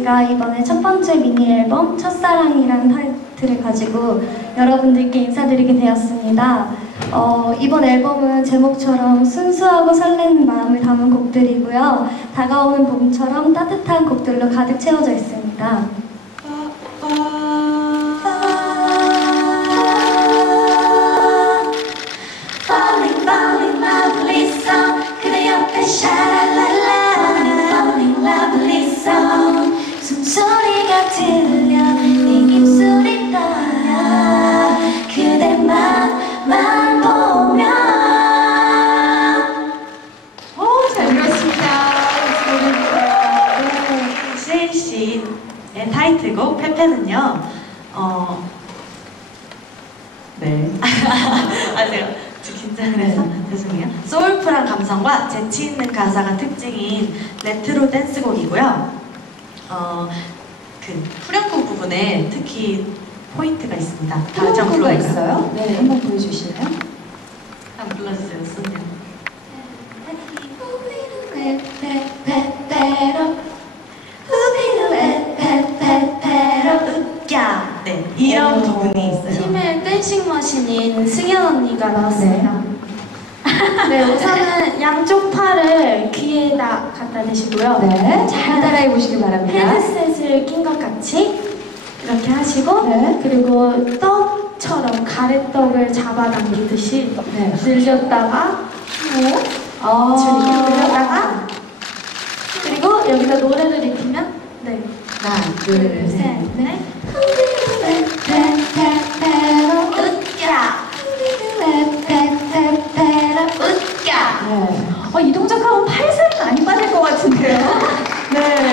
저희가 이번에 첫 번째 미니 앨범 첫사랑이라는 타이틀을 가지고 여러분들께 인사드리게 되었습니다. 어, 이번 앨범은 제목처럼 순수하고 설레는 마음을 담은 곡들이고요. 다가오는 봄처럼 따뜻한 곡들로 가득 채워져 있습니다. 시인 씨의 타이틀곡 페페는요, 어, 네. 아세요? 저 긴장을 해서 죄송해요. 소울풀한 감성과 재치 있는 가사가 특징인 레트로 댄스곡이고요. 어, 그 후렴구 부분에 특히 포인트가 있습니다. 다 같이 한번 후렴구가 불러볼까요? 있어요? 네, 한번 보여주실래요? 한번 불러주세요, 소녀. 페 네, 이런 오. 부분이 있어요. 팀의 댄싱 머신인 승현 언니가 나왔습니다. 네, 우선은 양쪽 팔을 귀에다 갖다 대시고요. 네, 잘 따라해 보시기 바랍니다. 헤드셋을 낀 것 같이 이렇게 하시고 네. 그리고 떡처럼 가래떡을 잡아당기듯이 네. 늘렸다가 아, 줄이게 늘렸다가 그리고 여기다 노래를 입히면 네 하나, 둘, 셋. 셋넷 이 동작하면 8살은 안 빠질 것 같은데요. 네.